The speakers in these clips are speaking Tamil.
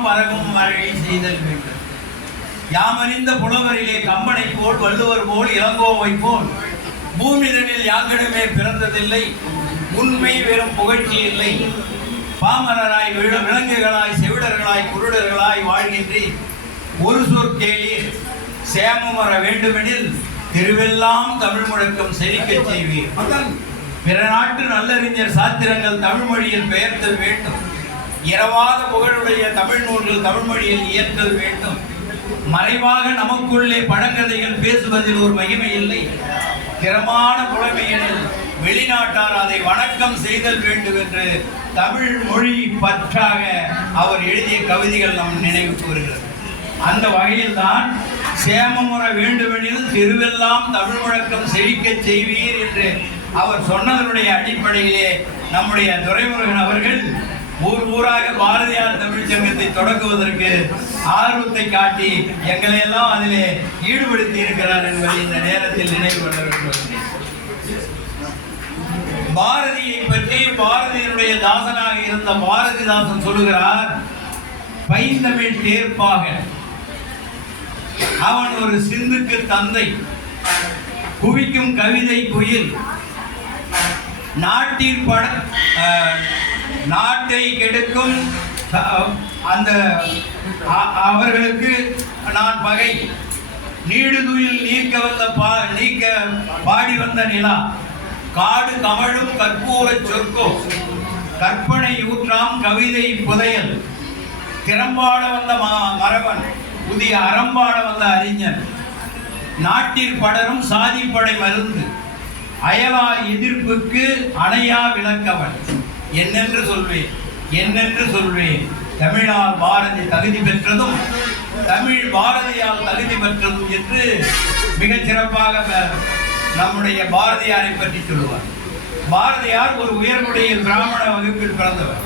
எல்லாம் பரவும் மழை செய்தல் வேண்டும். யாமறிந்த புலவரிலே கம்பனை போல் வள்ளுவர் போல் இளங்கோவை போல் பூமிதனில் யாங்கனுமே பிறந்ததில்லை. உண்மை வெறும் புகழ்ச்சி இல்லை. பாமரராய் விலங்குகளாய் செவிடர்களாய் குருடர்களாய் வாழ்கின்றேன். ஒரு சொற்கேளீர் சேமம் வர வேண்டுமெனில் திருவெல்லாம் தமிழ் முழக்கம் செழிக்க செய்வீர். பிற நாட்டு நல்லறிஞர் சாத்திரங்கள் தமிழ் மொழியில் பெயர்த்தல் வேண்டும். இரவாத புகழுடைய தமிழ் நூல்கள் தமிழ் மொழியில் இயற்றல் வேண்டும். மறைவாக நமக்குள்ளே பழங்கதைகள் பேசுவதில் ஒரு மகிமை இல்லை. திறமான புலமையெனில் வெளிநாட்டார் அதை வணக்கம் செய்தல் வேண்டும் என்று தமிழ் மொழி பற்றாக அவர் எழுதிய கவிதைகள் நம் நினைவு கூறுகிறது. அந்த வகையில் தான் சேமமுற வேண்டுமெனில் திருவெல்லாம் தமிழ் முழக்கம் செழிக்க செய்வீர் என்று அவர் சொன்னதனுடைய அடிப்படையிலே நம்முடைய துரைமுருகன் அவர்கள் ஊர் ஊராக பாரதியார் தமிழ் சங்கத்தை தொடங்குவதற்கு ஆர்வத்தை காட்டி எங்களை எல்லாம் அதிலே ஈடுபடுத்தி இருக்கிறார் என்பதை இந்த நேரத்தில் நினைவு கொள்ள வேண்டும். பாரதியை பற்றி பாரதியினுடைய தாசனாக இருந்த பாரதிதாசன் சொல்லுகிறார், பைந்தமிழ் தேர்ப்பாக அவன் ஒரு சிந்துக்கு தந்தை, குவிக்கும் கவிதை குயில், நாட்டை கெடுக்கும் அந்த அவர்களுக்கு நான் பகை, நீடுதுயில் நீக்க பாடி வந்த நிலா, காடு கமழும் கற்பூர சொற்கோ, கற்பனை ஊற்றாம் கவிதை புதையல், திறம்பாட வந்த மரபன், புதிய அறம்பாட வந்த அறிஞர், நாட்டில் படரும் சாதிப்படை மருந்து, அயலா எதிர்ப்புக்கு அணையா விளக்கவன், என்னென்று சொல்வேன் தமிழால் பாரதி தகுதி பெற்றதும் தமிழ் பாரதியால் தகுதி பெற்றதும் என்று மிகச் சிறப்பாக நம்முடைய பாரதியாரை பற்றி சொல்லுவார். பாரதியார் ஒரு உயர்குடியில் பிராமண வகுப்பில் பிறந்தவர்.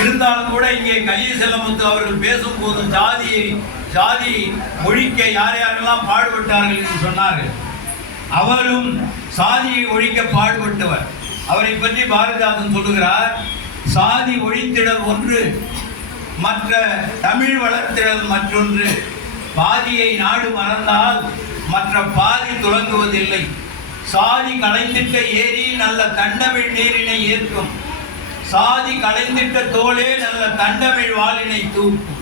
இருந்தாலும் கூட இங்கே கலிய செல்லமுத்து அவர்கள் பேசும்போது ஜாதி ஒழிக்க யாரெல்லாம் பாடுபட்டார்கள் என்று சொன்னார்கள். அவரும் சாதியை ஒழிக்க பாடுபட்டவர். அவரை பற்றி பாரதிதாசன் சொல்லுகிறார், சாதி ஒழித்திடல் ஒன்று, மற்ற தமிழ் வளர்த்திடல் மற்றொன்று. பாதியை நாடு மறந்தால் மற்ற பாதி துலங்குவதில்லை. சாதி களைந்திட்ட ஏரி நல்ல தண்டமிழ் நீரினை ஏற்கும், சாதி களைந்திட்ட தோளே நல்ல தண்டமிழ் வாளினை தூக்கும்.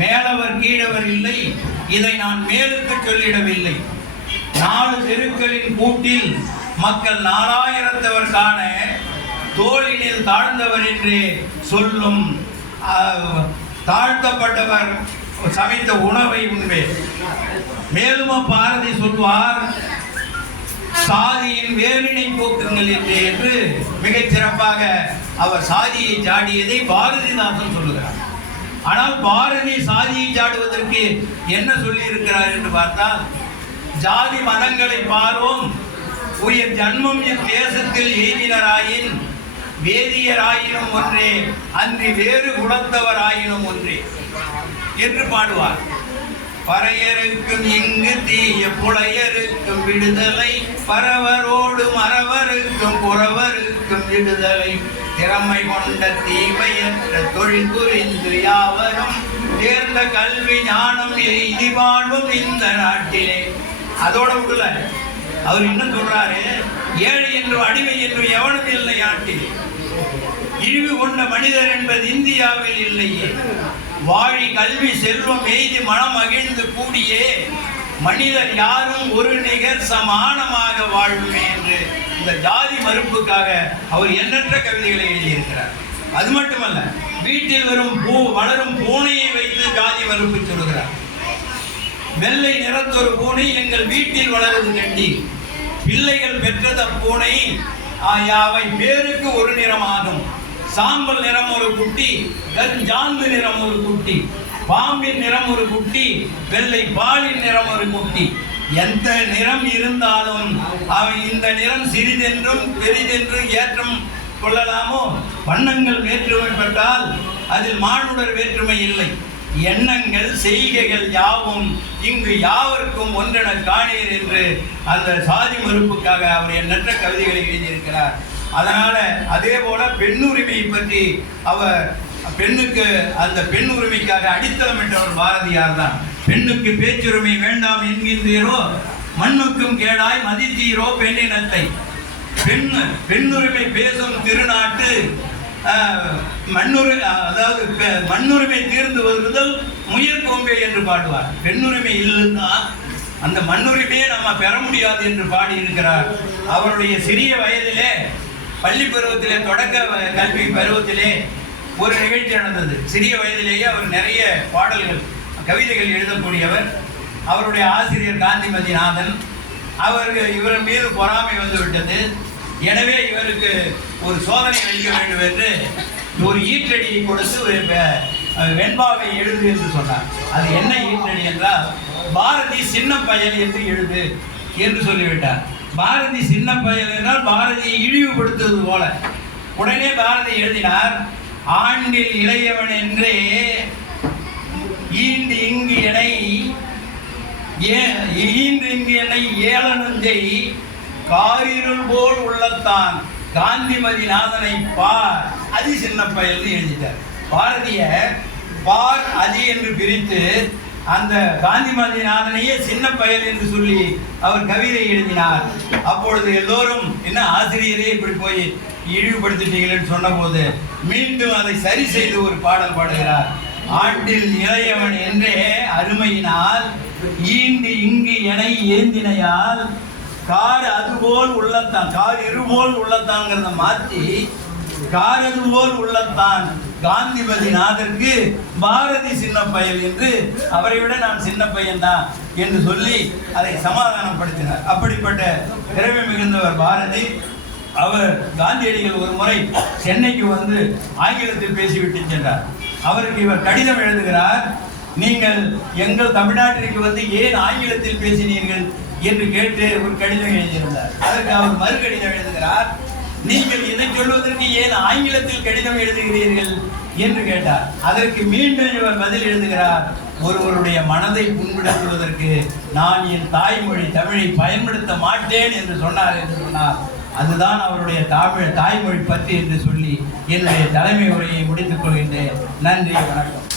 மேலவர் கீழவர் இல்லை, இதை நான் மேலுக்கு சொல்லிடவில்லை. 4 தெருக்களின் கூட்டில் மக்கள் 4000 காண தோளினில் தாழ்ந்தவர் என்றே சொல்லும். தாழ்த்தப்பட்டவர் சமைத்த உணவை உண்பே. மேலும் பாரதி சொல்வார், சாதியின் வேலினை போக்குங்கள் என்று மிகச் சிறப்பாக அவர் சாதியை சாடியதை பாரதிதாசன் சொல்லுகிறார். ஆனால் பாரதி சாதியை சாடுவதற்கு என்ன சொல்லி இருக்கிறார் என்று பார்த்தால், ஜாதி மதங்களை பாரோம் உயர் ஜன்மம் இத்தேசத்தில் எய்தினராயின் வேதியராயினும் ஒன்றே அன்றி வேறு குலத்தவராயினும் ஒன்றே என்று பாடுவார். பறையருக்கும் இங்கு தீய புலையருக்கும் விடுதலை, பரவரோடு மறவருக்கும் புறவருக்கும் விடுதலை, திறமை கொண்ட தீமையற்ற தொழில் புரிந்து யாவரும் தேர்ந்த கல்வி ஞானம் எய்தி வாழ்வும் இந்த நாட்டிலே. அதோட விடல, அவர் இன்னும் சொல்றாரு, ஏழை என்றும் அடிமை என்றும் எவனும் இல்லை நாட்டில். இழிவு கொண்ட மனிதர் என்பது இந்தியாவில் இல்லையே. வாழி கல்வி செல்வம் எய்தி மனம் மகிழ்ந்து கூடியே மனிதர் யாரும் ஒரு நிகர் சமானமாக வாழ்வுமே என்று இந்த ஜாதி மறுப்புக்காக அவர் எண்ணற்ற கவிதைகளை எழுதியிருக்கிறார். அது மட்டுமல்ல, வீட்டில் வளரும் பூனையை வைத்து ஜாதி மறுப்பு சொல்லுகிறார். வெள்ளை நிறத்தொரு பூனை எங்கள் வீட்டில் வளருது கண்டி, பிள்ளைகள் பெற்றது பூனை அவை பேருக்கு ஒரு நிறமாகும். சாம்பல் நிறம் ஒரு குட்டி, கஞ்சாந்து நிறம் ஒரு குட்டி, பாம்பின் நிறம் ஒரு குட்டி, வெள்ளை பாலின் நிறம் ஒரு குட்டி. எந்த நிறம் இருந்தாலும் அவை இந்த நிறம் சிறிதென்றும் பெரிதென்றும் ஏற்றம் கொள்ளலாமோ? வண்ணங்கள் வேற்றுமைப்பட்டால் அதில் மானுடர் வேற்றுமை இல்லை. எண்ணங்கள் செய்கைகள் யாவும் இங்கு யாவருக்கும் ஒன்றென காணீர் என்று அந்த சாதி மறுப்புக்காக அவர் எண்ணற்ற கவிதைகளை எழுதியிருக்கிறார். அதனால அதே போல பெண்ணுரிமையை பற்றி அவர் பெண்ணுக்கு அந்த பெண் உரிமைக்காக அடித்தளம் என்றவர் பாரதியார் தான். பெண்ணுக்கு பேச்சுரிமை வேண்டாம் என்கின்றீரோ, மண்ணுக்கும் கேடாய் மதித்தீரோ பெண்ணினத்தை. பெண்ணுரிமை பேசும் திருநாட்டு மண்ணுரிமை தீர்ந்து வருதல் முயற்கோம்பே என்று பாடுவார். பெண்ணுரிமை இல்லைன்னா அந்த மண்ணுரிமையை நம்ம பெற முடியாது என்று பாடியிருக்கிறார். அவருடைய சிறிய வயதிலே, பள்ளி பருவத்திலே, தொடக்க கல்வி பருவத்திலே ஒரு நிகழ்ச்சி நடந்தது. சிறிய வயதிலேயே அவர் நிறைய பாடல்கள், கவிதைகள் எழுதக்கூடியவர். அவருடைய ஆசிரியர் காந்திமதிநாதன். இவர் மீது பொறாமை வந்துவிட்டது. எனவே இவருக்கு ஒரு சோதனை அளிக்க வேண்டும் என்று ஒரு ஈற்றடியை கொடுத்து ஒரு வெண்பாவை எழுது என்று சொன்னார். அது என்ன ஈற்றடி என்றால், பாரதி சின்ன பயல் என்று எழுது என்று சொல்லிவிட்டார். பாரதி சின்ன பயல் என்றால் பாரதியை இழிவுபடுத்துவது போல. உடனே பாரதி எழுதினார், ஆண்டில் இளையவன் என்றே ஈண்டு இங்கு என்னை ஏளனஞ்சை காரிருள் போல் உள்ளத்தான் காந்திமதிநாதனை பார் அதி சின்ன பயல்னு எழுதிட்டார். பாரதிய பார் அதி என்று பிரித்து அந்த காந்திமதிநாதனையே சின்ன பயல் என்று சொல்லி அவர் கவிதை எழுதினார். அப்பொழுது எல்லோரும் என்ன ஆசிரியரே இப்படி போய் இழிவுபடுத்திட்டீங்களேன்னு சொன்ன போது மீண்டும் அதை சரி செய்து ஒரு பாடல் பாடுகிறார். ஆண்டில் இளையவன் என்றே அருமையினால் ஈண்டு இங்கு என ஏந்தினையால் கார் அதுபோல் உள்ளத்தான், கார் இருபோல் உள்ளத்தான்ங்கிறத மாற்றி கார் அதுபோல் உள்ளத்தான் காந்திமதிநாதருக்கு பாரதி சின்ன பயல் என்று, அவரை விட நான் சின்ன பையன்தான் என்று சொல்லி அதை சமாதானப்படுத்தினார். அப்படிப்பட்ட திறமை மிகுந்தவர் பாரதி. அவர் காந்தியடிகள் ஒரு முறை சென்னைக்கு வந்து ஆங்கிலத்தில் பேசிவிட்டு சென்றார். அவருக்கு இவர் கடிதம் எழுதுகிறார். நீங்கள் எங்கள் தமிழ்நாட்டிற்கு வந்து ஏன் ஆங்கிலத்தில் பேசினீர்கள் என்று கேட்டு ஒரு கடிதம் எழுதியிருந்தார். அதற்கு அவர் மறு கடிதம் எழுதுகிறார். நீங்கள் இதை சொல்வதற்கு ஏன் ஆங்கிலத்தில் கடிதம் எழுதுகிறீர்கள் என்று கேட்டார். அதற்கு மீண்டும் இவர் பதில் எழுதுகிறார், ஒருவருடைய மனதை புண்படுத்துவதற்கு நான் என் தாய்மொழி தமிழை பயன்படுத்த மாட்டேன் என்று சொன்னார் என்று சொன்னார். அதுதான் அவருடைய தாய்மொழி பற்றி என்று சொல்லி என்னுடைய தலைமை உரையை முடித்துக் கொள்கின்றேன். நன்றி, வணக்கம்.